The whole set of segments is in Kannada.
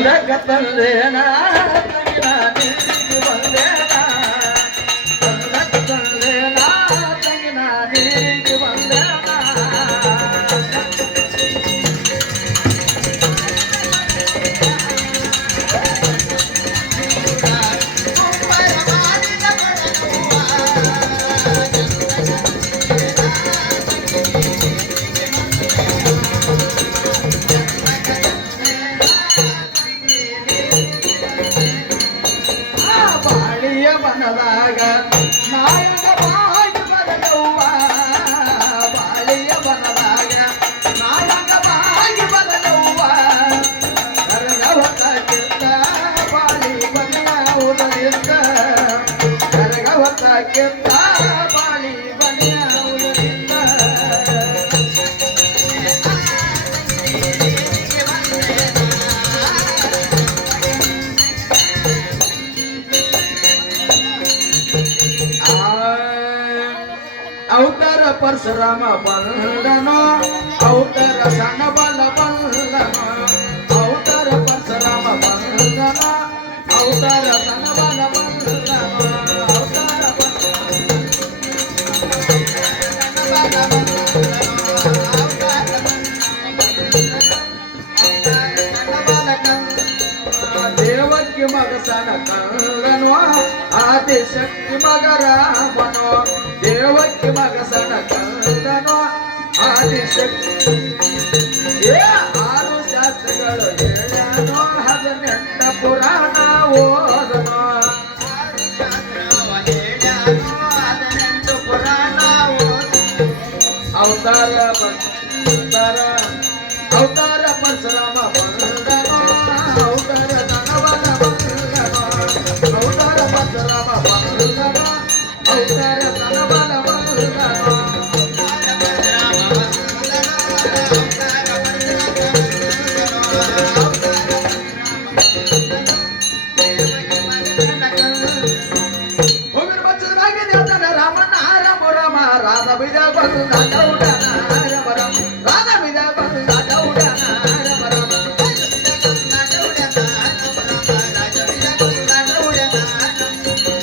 ಹೊಲಕ ತಂದೇನ ತಂಗಿನ ನೀರಿಗೆ ಬಂದೇನ ಹೊಲಕ ತಂದೇನ ತಂಗಿನ ನೀರಿಗೆ ಬಂದೇನ ಬನದಾಗ ನಾಯಕ ಬಾಗಿ ಬರಲವ್ವ ಬಾಳಿಯ ಬನದಾಗ ನಾಯಕ ಬಾಗಿ ಬರಲವ್ವ ಕರಗವತಕ್ಕಿಂತ ಬಾಳಿ ಬನಿಯ ಉದರಿದ್ದ ಕರಗವತಕ್ಕಿಂತ ಬಾಳಿ ಬನಿಯ ಉದರಿದ್ದ ಅವತಾರ ಪರಶುರಾಮ ಬಂದನೋ ಅವತಾರ ಸಣ್ಣ ಬಲ ಬಂದನೋ ಅವತಾರ ಪರಶುರಾಮ ಬಂದನೋ ಅವತಾರ ಸಣ್ಣ ಬಲ ಬಂದನೋ ಅವತಾರ ದೇವಕ್ಕೆ ಮಗ ಸಣ್ಣ ಕಂದನೋ ಆದಿಶಕ್ತಿ ಮಗ ರಾಮನೋ ದೇವಕ್ಕೆ ಮಗ ಸಣ್ಣ ಕಂದನೋ ಆದಿಶಕ್ತಿ ಆರು ಶಾಸ್ತ್ರಗಳು ಹೇಳ್ಯಾನೋ 18 ಪುರಾಣ ಓದನೋ ಅವತಾರ ಅವತಾರ ಪರಶುರಾಮ ಬಂದನೋ ಅವತಾರ ಧನವನ ಬಂದನೋ ಅವತಾರ ಪರಶುರಾಮ ಬಂದನೋ ಅವತಾರ ಧನವನ ಬಂದನೋ ಹೋಗಿರ ಬಚ್ಚದಾಗಿ ದೇವತನ ರಾಮಣ್ಣ ರಾಮ ರಾಮ ರಾಧ ಬಿದ ಬಂದು ನಾಟೌಡನ ರಾಮ ರಾಮ ರಾಧ ಬಿದ ಬಂದು ನಾಟೌಡನ ರಾಮ ರಾಮ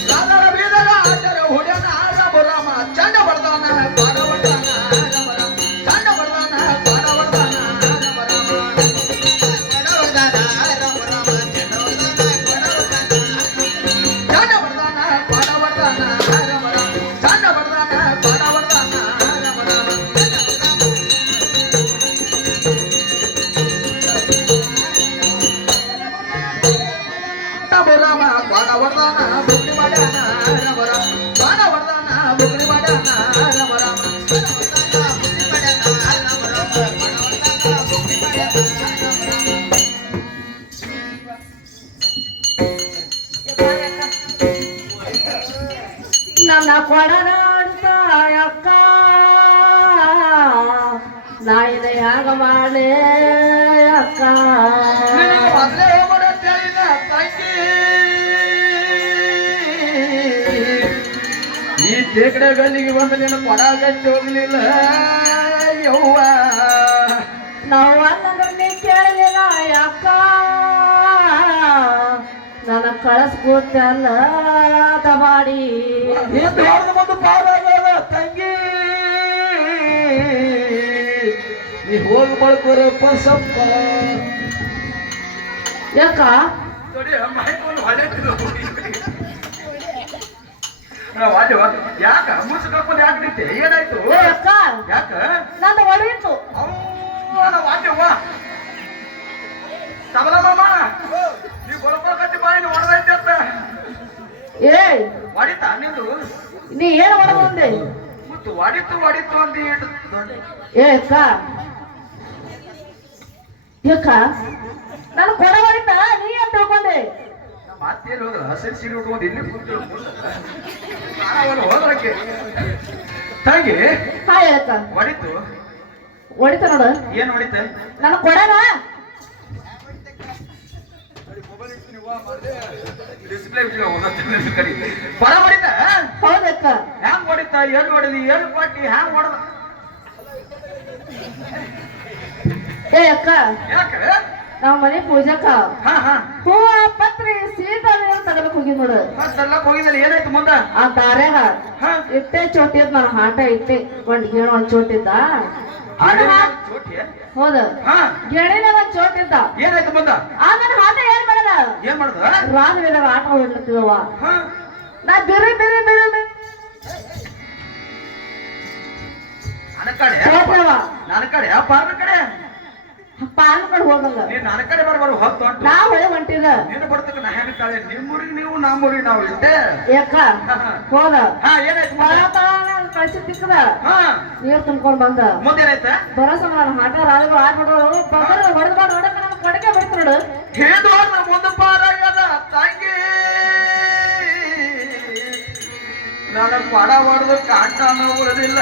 ರಾಧರ ಬಿದಗ ಆಟರ ಹುಡನ ರಾಮ ರಾಮ ಚಂಡ ಬರ್ದಾನ ಪಾಡವರ್ದಾನ ರಾಮ ರಾಮ ಚಂಡ ಬರ್ದಾನ ಪಾಡವರ್ದಾನ ರಾಮ ರಾಮ ಪಾಡವರ್ದಾನ ರಾಮ ರಾಮ ಚಂಡ ಬರ್ದಾನ ಪಾಡವರ್ದಾನ ರಾಮ ರಾಮ ಚಂಡ ಬರ್ದಾನ ಪಾಡವರ್ದಾನ ರಾಮ ರಾಮ ರಾಮ ಪಾಡವರ್ದಾನ ಬುಕ್ರಿ ಮಾಡ್ಯಾನ ರಾಮ ರಾಮ ಪಾಡವರ್ದಾನ ಬುಕ್ರಿ ಮಾಡ್ಯಾನ ರಾಮ ರಾಮ ನನ್ನ ಕೊಡನಾಡ್ತ ಅಕ್ಕ ನಾ ಇದು ಯಾಗ ಮಾಡೇ ಅಕ್ಕ ಮೊದಲೇ ಹೋಗ್ಬಿಡ ತಂಗಿ ಈ ತೇಕಡೆ ಗಲ್ಲಿಗೆ ಬಂದು ನಿನ್ನ ಕೊಡಗಟ್ಟಿ ಹೋಗ್ಲಿಲ್ಲ ಯವ್ವ ನಾವು ಅನ್ನಂದ್ರೆ ನೀ ಕೇಳಲಿಲ್ಲ ಅಕ್ಕ ನನ್ನ ಕಳಿಸ್ಕೊಟ್ಟಲ್ಲ ಮಾಡಿ ಒಂದು ಪಾರಾಗದ ತಂಗಿ ನೀ ಹೋಗಿ ಬಳ್ಕೋರ ಪಸಪ್ಪ ಯಾಕ ಯಾಕ ಮುಚ್ಚ ಕರ್ಕೊಂಡು ಯಾಕೆ ನಿಂತೆ ಏನಾಯ್ತು ಅಕ್ಕ ಯಾಕ ನನ್ನ ಒಡವಿತ್ತು ವಾದ್ಯವ್ವ ತಬಲ ಮಾಮ ನೀವು ಬಳ್ಕೊಳಕತ್ತಿ ಬಾಯಿನ ಹೊಡೆದೈತೆ ಅಂತ ಏ ಹೊಡಿತಾ ನಿಂದು ನೀ ಏನು ಹೊಡೆದ ಮತ್ತು ಹೊಡಿತು ಅಂದು ಏ ಅಕ್ಕ ಯಾಕ ನಾನು ಕೊಡ ಹೊಡಿತ ನೀ ಅಂತ ತಿಳ್ಕೊಂಡೆ ಮಾತೇನು ಹೋದ್ರ ಹಸಿರು ಸೀರೆ ಉಟ್ಕೊಂಡು ಇಲ್ಲಿ ಹೋದ್ರಕ್ಕೆ ತಂಗಿ ಹಾಯ್ ಅಕ್ಕ ಹೊಡಿತು ಹೊಡಿತ ನೋಡು ಏನ್ ಹೊಡಿತ ನಾನು ಕೊಡನ ಡಿಸ್ಪ್ಲೇ ಪರ ಹೊಡಿತ ಹೌದಕ್ಕ ಹ್ಯಾಂಗ್ ಹೊಡಿತ ಎಲ್ಲಿ ಹೊಡೆದಿ ಎಲ್ಲಿ ಕೊಟ್ಟಿ ಹ್ಯಾಂಗ್ ಹೊಡೆದ ಏ ಅಕ್ಕ ಯಾಕ ನಾವ್ ಮನೆ ಪೂಜಾಕ ಹಾ ಹಾ ಹೂವ ಪತ್ರಿ ಸೀತಾಳೆ ತಗಲಕ್ ಹೋಗಿ ನೋಡು ಮತ್ತೆಲ್ಲಕ್ ಹೋಗಿದ್ದಲ್ಲಿ ಏನಾಯ್ತು ಮುಂದ ಆ ದಾರ್ಯಾಗ ಹಾ ಇಟ್ಟೆ ಚೋಟಿದ್ ನಾನು ಹಾಟ ಇಟ್ಟೆ ಒಂದ್ ಗೇಣ ಒಂದ್ ಚೋಟಿದ್ದ ಚೋಟಿ ಹೌದ ಹಾ ಗೆಣಿನ ಒಂದ್ ಚೋಟಿದ್ದ ಏನಾಯ್ತು ಮುಂದ ಆ ನನ್ನ ಹಾಟ ಏನ್ ಮಾಡದ ಏನ್ ಮಾಡುದ ರಾಜವೇದಾಗ ಆಟ ಹೊಡ್ಲತ್ತಿದವ ಹಾ ನಾ ಬೇರೆ ಬೇರೆ ಬೇರೆ ನನ್ನ ಕಡೆ ಹೇಳ್ತೇವ ನನ್ನ ಕಡೆ ಪಾರ್ನ ಕಡೆ ಪಾಲ್ ಕಡೆ ಹೋಗಲ್ಲ ನೀನ್ ನನ್ನ ಕಡೆ ಬರಬಾರು ಹೊತ್ತು ಹೊಂಟು ನಾ ಹೊಳೆ ಹೊಂಟಿದ ನೀನು ಬರ್ತಕ್ಕ ನಾ ಹೇಳ್ತಾಳೆ ನಿಮ್ಮೂರಿಗೆ ನೀವು ನಮ್ಮೂರಿಗೆ ನಾವು ಇದ್ದೆ ಯಾಕ ಹೋದ ಹಾ ಏನಾಯ್ತು ಬಳ ಮುಂದೆ? ಬಳ ಕಳ್ಸಿ ತಿಕ್ಕದ ಹಾ ನೀರ್ ತುಂಬ್ಕೊಂಡ್ ಬಂದ ಮುಂದೆ ಏನಾಯ್ತ ಬರೋ ಸಮ ಹಾಟ ರಾಜಗಳು ಆಟ ಮಾಡೋರು ಬಗರ್ ಹೊಡೆದ್ ಮಾಡಿ ಹೊಡಕ ನಮ್ ಕೊಡಕೆ ಬಿಡ್ತು ನೋಡು ಹೇಳು ನಮ್ಮ ಮುಂದೆ ಪಾರಾಗದ ತಂಗಿ ನನ್ನ ಪಡ ಹೊಡೆದು ಕಾಟನ ಉಳಿದಿಲ್ಲ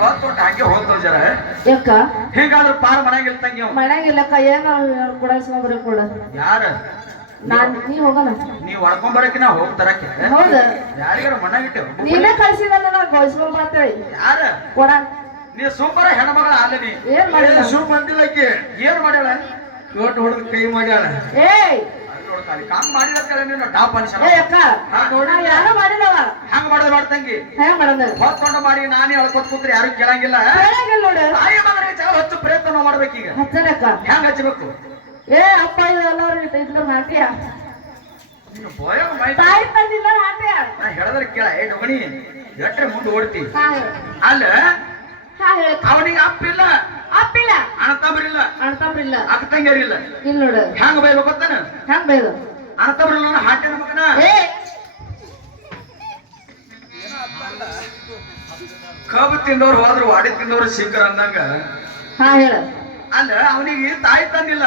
ಹೊತ್ತು ಹಂಗೆ ಹೋಗ್ತಾವ ಜರ ಯಾಕ ಹೇಗಾದ್ರೂ ಪಾರ ಮನೆಯಾಗಿಲ್ಲ ತಂಗಿ ಅವ. ಮನ್ಯಾಗಿಲ್ಲಕ್ಕ ಏನ ಕೊಡಸ್ಕೊಂಡ್ರೆ ಕೊಡ ಯಾರ ನಾನ್ ನೀ ಹೋಗಲ್ಲ ನೀವ್ ಹೊಡ್ಕೊಂಡ್ ಬರಕ್ಕೆ ನಾ ಹೋಗ್ತಾರಕ್ಕೆ ಹೌದ ಯಾರಿಗಾರ ಮಣ್ಣಾಗಿಟ್ಟೆವು ನೀವೇ ಕಳ್ಸಿದಲ್ಲ ನಾ ಗೋಸ್ಕೊಂಡ್ ಬರ್ತೇಳಿ ಯಾರ ಕೊಡ ನೀ ಸೂಪರ್ ಹೆಣ್ಮಗಳ ಅಲ್ಲ ನೀ ಏನ್ ಮಾಡಿದ ಸೂಪ್ ಬಂದಿಲ್ಲಕ್ಕೆ ಏನ್ ಮಾಡ್ಯಾಳ ಯೋಟ್ ಹೊಡೆದು ಕೈ ಮಾಡ್ಯಾಳ ಏಯ್ ನೋಡ್ತಾಳಿ ಕಾಮ್ ಮಾಡಿಲ್ಲ ನೀನು ಟಾಪ್ ಅನ್ಸ ಏ ಅಕ್ಕ ನಾವ್ ಯಾರು ಮಾಡಿದವ ಹಂಗ ಮಾಡೋದು ಮಾಡ್ತಂಗಿ ಹೆಂಗ್ ಮಾಡಂದ ಹೊತ್ಕೊಂಡು ಮಾಡಿ ನಾನೇ ಹೇಳ್ಕೊತ್ ಕೂತ್ರೆ ಯಾರು ಕೇಳಂಗಿಲ್ಲ ಹೇಳಂಗಿಲ್ಲ ನೋಡು ತಾಯಿ ಮಗನಿಗೆ ಚಲ ಹಚ್ಚು ಪ್ರಯತ್ನ ಮಾಡ್ಬೇಕೀಗ ಹಚ್ಚನಕ್ಕ ಹೆಂಗ್ ಹಚ್ಚಬೇಕು ಏ ಅಪ್ಪ ಇದೆಲ್ಲರೂ ಇದ್ರ ನಾಟ್ಯ ನೀನು ಬೋಯ ಮೈ ತಾಯಿ ತಂದಿಲ್ಲ ನಾಟ್ಯ ನಾ ಹೇಳಿದ್ರೆ ಕೇಳ ಏ ಡೊಗಣಿ ಎಟ್ರೆ ಮುಂದೆ ಓಡ್ತಿ ಹಾ ಅಲ್ಲ ಹೇಳ ಅವನಿಗೆ ಅಪ್ಪಿಲ್ಲ ಅಪ್ಪಿಲ್ಲ ಅಣ್ಣತಂಬರಿಲ್ಲ ಅಣ್ತಂಬ್ರಿಲ್ಲ ಅಕ್ಕ ತಂಗಿಯರಿಲ್ಲ ಇಲ್ಲ ನೋಡು ಹೆಂಗ್ ಬೈಬೇಕು ಗೊತ್ತಾನ ಹೆಂಗ್ ಬೈದು ಅಣ್ಣತಂಬರಿಲ್ಲ ಹಾಟಿನ ಮಗನ ಏ ಕಬ್ಬು ತಿಂದವ್ರು ಹೋದ್ರು ವಾಡಿ ತಿಂದವ್ರು ಶೀಕರ್ ಅಂದಂಗ ಹಾ ಹೇಳ ಅಲ್ಲ ಅವನಿಗೆ ತಾಯಿ ತಂದಿಲ್ಲ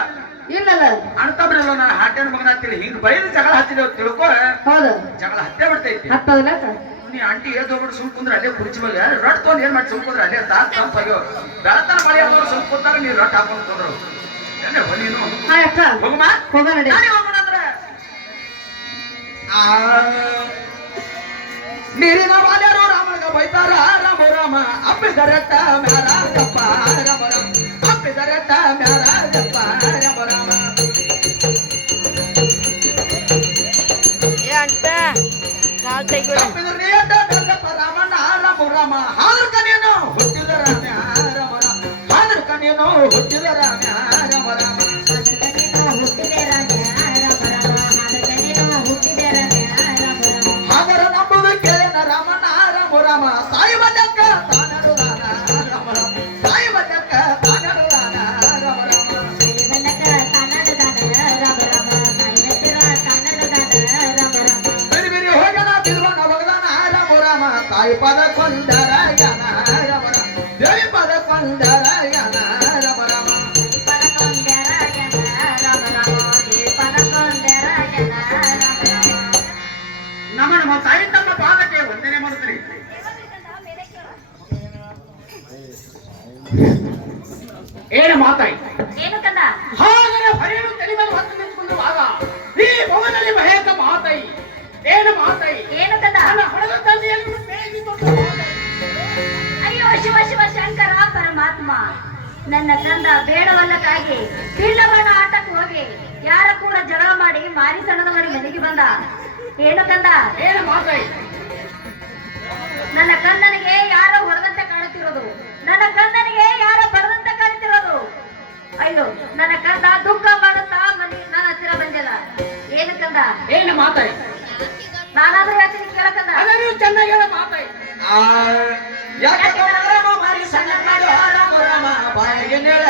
ಇಲ್ಲಲ್ಲ ಅಣ್ತಂಬ್ರಿಲ್ಲ ನಾನು ಹಾಟಿನ ಮಗನ ಅಂತೇಳಿ ಹಿಂಗ್ ಬೈದು ಜಗಳ ಹಚ್ಚಿದೇವ್ ತಿಳ್ಕೊ ಹೌದು ಜಗಳ ಹತ್ತೆ ಬಿಡ್ತೈತಿ ಹತ್ತದಲ್ಲಕ್ಕ ನೀ ಆಂಟಿ ಏದ್ ಹೋಗ್ಬಿಟ್ಟು ಸುಮ್ ಕುಂದ್ರೆ ಅಲ್ಲೇ ಕುರ್ಚಿ ಮೇಲೆ ರೊಟ್ಟ ತೊಗೊಂಡು ಏನ್ ಮಾಡಿ ಸುಮ್ ಕುಂದ್ರೆ ಅಲ್ಲೇ ತಂಪಾಗ್ಯೋ ಬೆಳತನ ಮಳೆ ಆದವ್ರು ಸುಮ್ ಕೂತಾರ ನೀವ್ ರೊಟ್ಟ ಹಾಕೊಂಡು ತೊಂದ್ರು ಏನೇ ನೀನು ಹಾ ಅಕ್ಕ ಹೋಗಮ್ಮ ಹೋಗ ನಡಿ ನಾನೇ ಹೋಗೋಣ ಅಂದ್ರೆ ನೀರಿನ ಬಾಲ್ಯರು ರಾಮಗ ಬೈತಾರ ರಾಮ ರಾಮ ಅಪ್ಪಿದರಟ್ಟ ಮ್ಯಾರಾಜಪ್ಪ ರಾಮ ರಾಮ ಅಪ್ಪಿದರಟ್ಟ ಮ್ಯಾರಾಜಪ್ಪ ರಾಮ ರಾಮ ಅಪ್ಪಿದ್ರ ನೀಟ ಬೆಲ್ಲಪ್ಪ ರಾಮಣ್ಣ ರಾಮ ರಾಮ ಹಾದ್ರ ಕನೇನು ಹುಟ್ಟಿದ ರಾಮ ರಾಮ ರಾಮ ಹಾದ್ರ ಕನೇನು ಹುಟ್ಟಿದ ರಾಮ ರಾಮ ರಾಮ ಹಾದರ ನಂಬುದು ಕೇಳಿನ ರಾಮಣ್ಣ ರಾಮ ರಾಮ ತಾಯಿ ಬದ್ದಕ್ಕ ತಾನಡು ರಾಮ ರಾಮ ರಾಮ ತಾಯಿ ಬದ್ದಕ್ಕ ತಾನಡು ರಾಮ ರಾಮ ರಾಮ ಬಿರಿ ಬಿರಿ ಹೋಗನ ಬಿಲ್ವನ ಭಗದಾನ ರಾಮ ರಾಮ ತಾಯಿ ಪದ ಕೊಂದರ ಯಾನ ರಾಮ ರಾಮ ದೇವಿ ಪದ ಕೊಂದರ ಯಾನ ರಾಮ ರಾಮ ನಮ್ಮ ನಮ್ಮ ತಾಯಿ ತಮ್ಮ ಪಾದಕ್ಕೆ ವಂದನೆ ಮಾಡುತ್ತೀರಿ ಏನು ಮಾತಾಯಿ ಏನು ಕಂದ ಹಾಗರ ಹರಿಯಲು ತಲೆಮೇಲೆ ಹೊತ್ತು ನಿಂತ್ಕೊಂಡವಾಗ ಈ ಭವನಲ್ಲಿ ಮಹೇಕ ಮಾತಾಯಿ ಏನು ಮಾತಾಯಿ ಏನು ಕಂದ ನನ್ನ ಹೊಡೆದ ತಂದೆಯಲ್ಲಿ ಬೇಗಿ ದೊಡ್ಡ ಮಾತಾಯಿ ಅಯ್ಯೋ ಶಿವ ಶಿವ ಶಂಕರ ಪರಮಾತ್ಮ ನನ್ನ ಕಂದ ಬೇಡವಲ್ಲಕ್ಕಾಗಿ ಪಿಳ್ಳವಣ್ಣ ಆಟಕ್ಕೆ ಹೋಗಿ ಯಾರ ಕೂಡ ಜಗಳ ಮಾಡಿ ಮಾರಿ ಸಣ್ಣದ ಮಾಡಿ ಮನೆಗೆ ಬಂದ ಏನು ಕಂದ ಏನು ಮಾತಾಯಿ ನನ್ನ ಕಂದನಿಗೆ ಯಾರೋ ಹೊಡೆದಂತೆ ಕಾಣುತ್ತಿರೋದು ನನ್ನ ಕಂದನಿಗೆ ಯಾರೋ ಬಡದಂತೆ ಕಾಣುತ್ತಿರೋದು ಅಯ್ಯೋ ನನ್ನ ಕಂದ ದುಃಖ ಮಾಡುತ್ತಾ ನನ್ನ ಹತ್ತಿರ ಬಂದಿಲ್ಲ ಏನು ಕಂದ ಏನು ಮಾತಾಯಿ ನಾನಾದ್ರೂ ಹೇಳ್ತೀನಿ ಕೇಳಕಂದ ಅದನ್ನು ಚೆನ್ನಾಗಿ ಹೇಳ ಮಾತಾಯಿ ಯಾಕೆ ರಾಮ ಮಾರಿ ಸಣ್ಣ ರಾಮ ರಾಮ ಬಾಯಿಗೆ ನೆಳ